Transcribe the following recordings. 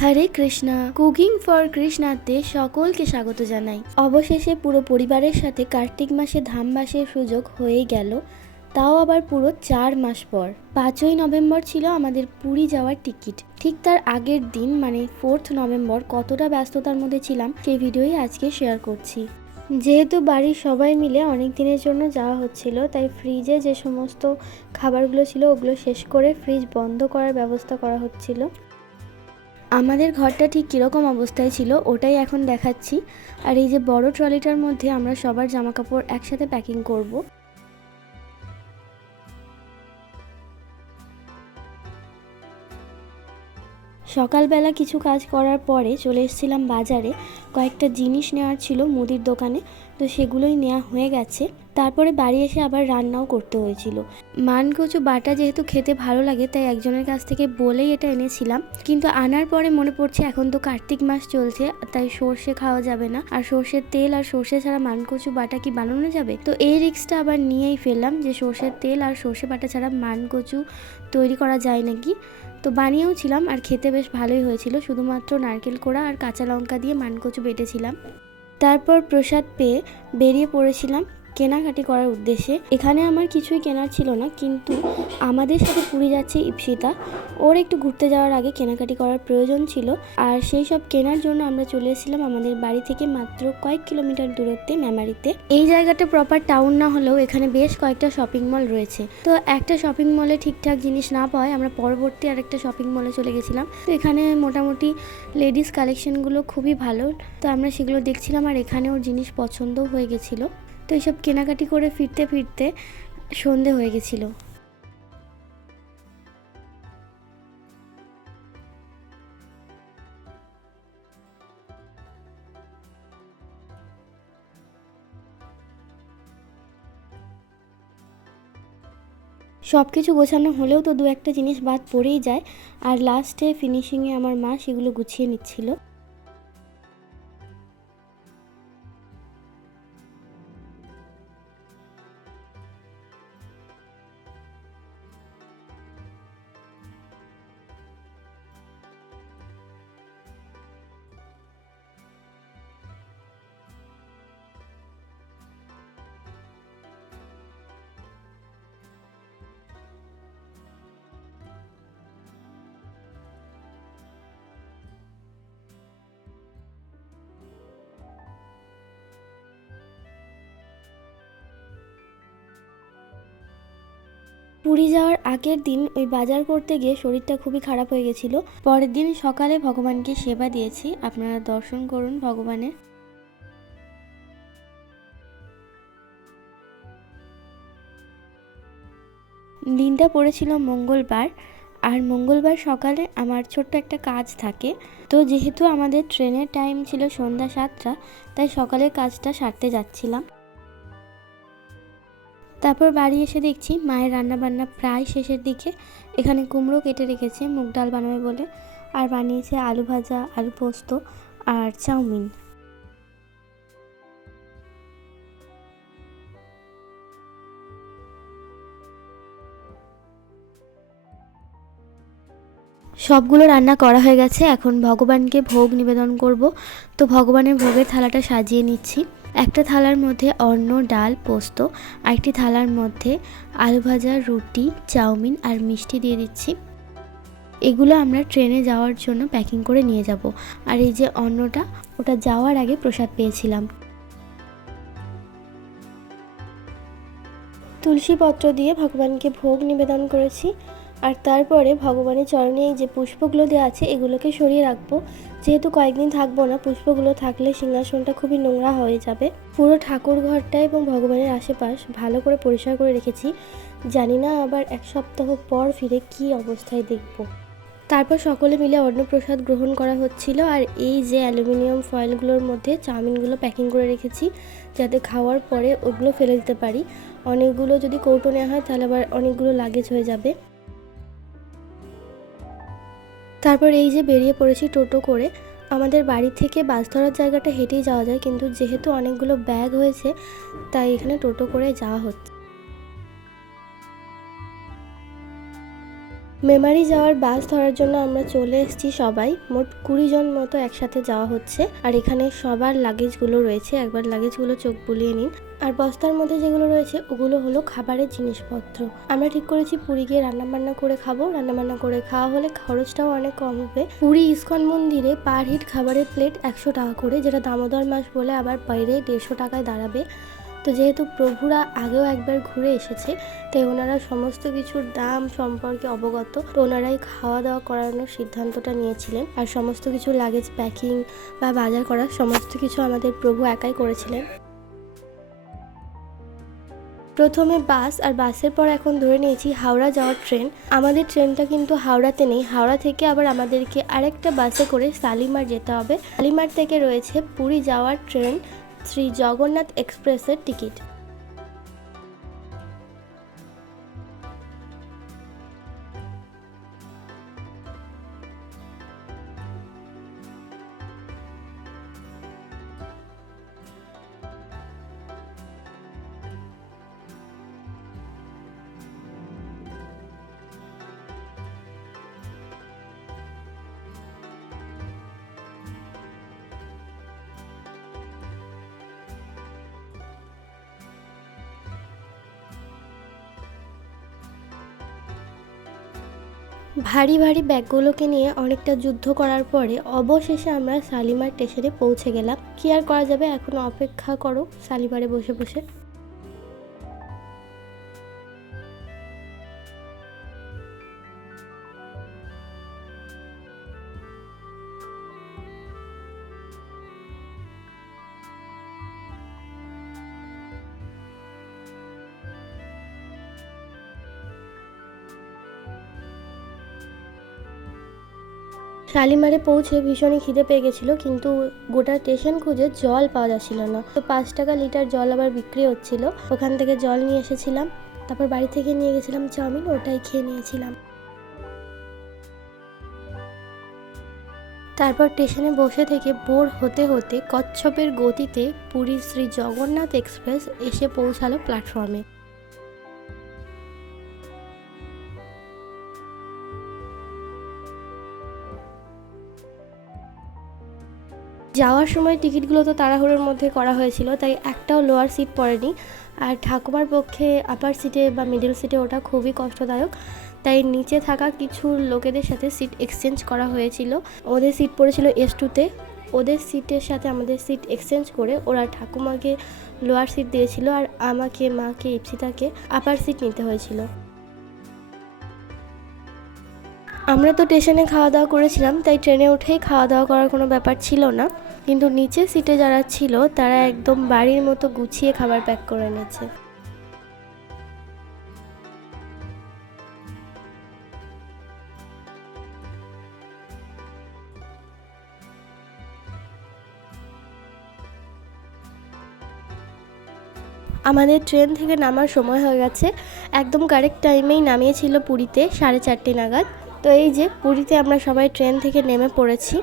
Hare Krishna, cooking for কৃষ্ণাতে সকলকে স্বাগত জানাই। অবশেষে পুরো পরিবারের সাথে কার্তিক মাসে ধামবাসের সুযোগ হয়ে গেল, তাও আবার পুরো 4 মাস পর। 5ই নভেম্বর ছিল আমাদের পুরী যাওয়ার টিকিট। ঠিক তার আগের দিন মানে 4th নভেম্বর কতটা ব্যস্ততার মধ্যে ছিলাম সেই ভিডিওই আজকে শেয়ার করছি। যেহেতু বাড়ির সবাই মিলে অনেক দিনের জন্য যাওয়া হচ্ছিল, তাই ফ্রিজে যে সমস্ত খাবারগুলো ছিল ওগুলো শেষ করে ফ্রিজ বন্ধ করার ব্যবস্থা করা হচ্ছিল। আমাদের ঘরটা ঠিক কীরকম অবস্থায় ছিল ওটাই এখন দেখাচ্ছি। আর এই যে বড় ট্রলিটার মধ্যে আমরা সবার জামাকাপড় একসাথে প্যাকিং করব। সকালবেলা কিছু কাজ করার পরে চলে এসেছিলাম বাজারে, কয়েকটা জিনিস নেওয়ার ছিল মুদির দোকানে, তো সেগুলোই নেওয়া হয়ে গেছে। তারপরে বাড়ি এসে আবার রান্নাও করতে হয়েছিল। মানকচু বাটা যেহেতু খেতে ভালো লাগে তাই একজনের কাছ থেকে বলেই এটা এনেছিলাম, কিন্তু আনার পরে মনে পড়ছে এখন তো কার্তিক মাস চলছে, তাই সর্ষে খাওয়া যাবে না, আর সর্ষের তেল আর সর্ষে ছাড়া মানকচু বাটা কি বানানো যাবে? তো এই রিস্কটা আবার নিয়েই ফেললাম যে সর্ষের তেল আর সর্ষে বাটা ছাড়া মানকচু তৈরি করা যায় নাকি। তো বানিয়েও ছিলাম আর খেতে বেশ ভালোই হয়েছিল, শুধুমাত্র নারকেল কোড়া আর কাঁচা লঙ্কা দিয়ে মানকচু বেটেছিলাম। তারপর প্রসাদ পেয়ে বেরিয়ে পড়েছিলাম কেনাকাটি করার উদ্দেশ্যে। এখানে আমার কিছুই কেনার ছিল না, কিন্তু আমাদের সাথে পুরী যাচ্ছে ইপসিতা, ওর একটু ঘুরতে যাওয়ার আগে কেনাকাটি করার প্রয়োজন ছিল, আর সেই সব কেনার জন্য আমরা চলে এসেছিলাম আমাদের বাড়ি থেকে মাত্র কয়েক কিলোমিটার দূরত্বে মেমারিতে। এই জায়গাটা প্রপার টাউন না হলেও এখানে বেশ কয়েকটা শপিং মল রয়েছে। তো একটা শপিং মলে ঠিকঠাক জিনিস না পাওয়ায় আমরা পরবর্তী আরেকটা শপিং মলে চলে গেছিলাম। তো এখানে মোটামুটি লেডিস কালেকশনগুলো খুবই ভালো, তো আমরা সেগুলো দেখছিলাম আর এখানে ওর জিনিস পছন্দও হয়ে গেছিলো। তো এইসব কেনাকাটি করে ফিরতে ফিরতে সন্ধে হয়ে গেছিল। সব কিছু গোছানো হলেও তো দু একটা জিনিস বাদ পড়েই যায়, আর লাস্টে ফিনিশিংয়ে আমার মা সেগুলো গুছিয়ে নিচ্ছিল। পুরী যাওয়ার আগের দিন ওই বাজার করতে গিয়ে শরীরটা খুবই খারাপ হয়ে গেছিল। পরের দিন সকালে ভগবানকে সেবা দিয়েছি, আপনারা দর্শন করুন ভগবানের। দিনটা পড়েছিল মঙ্গলবার, আর মঙ্গলবার সকালে আমার ছোট্ট একটা কাজ থাকে। তো যেহেতু আমাদের ট্রেনের টাইম ছিল সন্ধ্যা 7টা, তাই সকালের কাজটা সারতে যাচ্ছিলাম। তারপর বাড়ি এসে দেখছি মায়ের রান্নাবান্না প্রায় শেষের দিকে। এখানে কুমড়ো কেটে রেখেছে মুগ ডাল বানাবে বলে, আর বানিয়েছে আলু ভাজা, আলু পোস্ত আর চাউমিন। সবগুলো রান্না করা হয়ে গেছে, এখন ভগবানকে ভোগ নিবেদন করব। তো ভগবানের ভোগের থালাটা সাজিয়ে নিচ্ছি। একটা থালার মধ্যে অন্ন, ডাল, পোস্ত, আরেকটি থালার মধ্যে আলু ভাজা, রুটি, চাউমিন আর মিষ্টি দিয়ে দিচ্ছি। এগুলো আমরা ট্রেনে যাওয়ার জন্য প্যাকিং করে নিয়ে যাব। আর এই যে অন্নটা, ওটা যাওয়ার আগে প্রসাদ পেয়েছিলাম। তুলসী পত্র দিয়ে ভগবানকে ভোগ নিবেদন করেছি, আর তারপরে ভগবানের চরণে এই যে পুষ্পগুলো দেওয়া আছে এগুলোকে সরিয়ে রাখবো, যেহেতু কয়েকদিন থাকবো না। পুষ্পগুলো থাকলে সিংহাসনটা খুবই নোংরা হয়ে যাবে। পুরো ঠাকুর ঘরটা এবং ভগবানের আশেপাশ ভালো করে পরিষ্কার করে রেখেছি, জানি না আবার 1 সপ্তাহ পর ফিরে কি অবস্থায় দেখব। তারপর সকলে মিলে অন্নপ্রসাদ গ্রহণ করা হচ্ছিল, আর এই যে অ্যালুমিনিয়াম ফয়েলগুলোর মধ্যে চাউমিনগুলো প্যাকিং করে রেখেছি, যাতে খাওয়ার পরে ওগুলো ফেলে দিতে পারি। অনেকগুলো যদি কৌটো নেওয়া হয় তাহলে আবার অনেকগুলো লাগেজ হয়ে যাবে। তারপর এই যে বেরিয়ে পড়েছি টোটো করে। আমাদের বাড়ি থেকে বাস ধরার জায়গাটা হেঁটেই যাওয়া যায়, কিন্তু যেহেতু অনেকগুলো ব্যাগ হয়েছে তাই এখানে টোটো করে যাওয়া হচ্ছে। মেমারি যাওয়ার বাস ধরার জন্য আমরা চলে এসেছি সবাই, মোট 20 জন মতো একসাথে যাওয়া হচ্ছে। আর এখানে সবার লাগেজগুলো রয়েছে, একবার লাগেজগুলো চোখ বুলিয়ে নিন। আর বস্তার মধ্যে যেগুলো রয়েছে ওগুলো হলো খাবারের জিনিসপত্র। আমরা ঠিক করেছি পুরী গিয়ে রান্নাবান্না করে খাবো। রান্নাবান্না করে খাওয়া হলে খরচটাও অনেক কম হবে। পুরী ইস্কন মন্দিরে পার হিট খাবারের প্লেট 100 টাকা করে, যেটা দামোদর মাস বলে আবার বাইরে 150 টাকায় দাঁড়াবে। তো যেহেতু প্রভুরা আগেও একবার ঘুরে এসেছে, তাই ওনারা সমস্ত কিছুর দাম সম্পর্কে অবগত, তো ওনারাই খাওয়া দাওয়া করানোর সিদ্ধান্তটা নিয়েছিলেন। আর সমস্ত কিছু লাগেজ প্যাকিং বা বাজার করা সমস্ত কিছু আমাদের প্রভু একাই করেছিলেন। প্রথমে বাস, আর বাসের পর এখন ধরে নিয়েছি হাওড়া যাওয়ার ট্রেন। আমাদের ট্রেনটা কিন্তু হাওড়াতে নেই, হাওড়া থেকে আবার আমাদেরকে আরেকটা বাসে করে শালিমার যেতে হবে। শালিমার থেকে রয়েছে পুরী যাওয়ার ট্রেন শ্রী জগন্নাথ এক্সপ্রেসের টিকিট। ভারী ভারী ব্যাগগুলোকে নিয়ে অনেকটা যুদ্ধ করার পরে অবশেষে আমরা শালিমার স্টেশনে পৌঁছে গেলাম। কি আর করা যাবে, এখন অপেক্ষা করো শালিমারে বসে বসে। শালিমারে পৌঁছে ভীষণই খিদে পেয়ে গেছিলো, কিন্তু গোটা স্টেশন খুঁজে জল পাওয়া যাচ্ছিল না। তো 5 টাকা লিটার জল আবার বিক্রি হচ্ছিল, ওখান থেকে জল নিয়ে এসেছিলাম। তারপর বাড়ি থেকে নিয়ে গেছিলাম চাউমিন, ওটাই খেয়ে নিয়েছিলাম। তারপর স্টেশনে বসে থেকে বোর হতে হতে কচ্ছপের গতিতে পুরী শ্রী জগন্নাথ এক্সপ্রেস এসে পৌঁছালো প্ল্যাটফর্মে। যাওয়ার সময় টিকিটগুলো তো তাড়াহুড়োর মধ্যে করা হয়েছিল, তাই একটাও লোয়ার সিট পড়েনি। আর ঠাকুমার পক্ষে আপার সিটে বা মিডল সিটে ওটা খুবই কষ্টদায়ক, তাই নিচে থাকা কিছু লোকেদের সাথে সিট এক্সচেঞ্জ করা হয়েছিল। ওদের সিট পড়েছিল S2-তে, ওদের সিটের সাথে আমাদের সিট এক্সচেঞ্জ করে ওরা ঠাকুমাকে লোয়ার সিট দিয়েছিল, আর আমাকে, মাকে, ইপসিতাকে আপার সিট নিতে হয়েছিল। আমরা তো স্টেশনে খাওয়া দাওয়া করেছিলাম, তাই ট্রেনে উঠেই খাওয়া দাওয়া করার কোনো ব্যাপার ছিল না। কিন্তু নিচের সিটে যারা ছিল তারা একদম বাড়ির মতো গুছিয়ে খাবার প্যাক করে নিয়েছে। আমাদের ট্রেন থেকে নামার সময় হয়ে গেছে, একদম কারেক্ট টাইমেই নামিয়েছিল পুরীতে 4:30 নাগাদ। তো এই যে পুরীতে আমরা সবাই ট্রেন থেকে নেমে পড়েছি।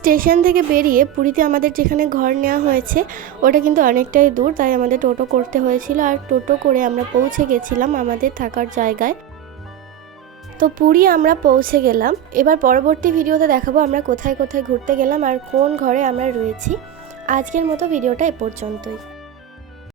স্টেশন থেকে বেরিয়ে পুরীতে আমাদের যেখানে ঘর নেওয়া হয়েছে ওটা কিন্তু অনেকটাই দূর, তাই আমাদের টোটো করতে হয়েছিল। আর টোটো করে আমরা পৌঁছে গেছিলাম আমাদের থাকার জায়গায়। তো পুরী আমরা পৌঁছে গেলাম। এবার পরবর্তী ভিডিওতে দেখাবো আমরা কোথায় কোথায় ঘুরতে গেলাম আর কোন ঘরে আমরা রয়েছি। আজকের মতো ভিডিওটা এ পর্যন্তই।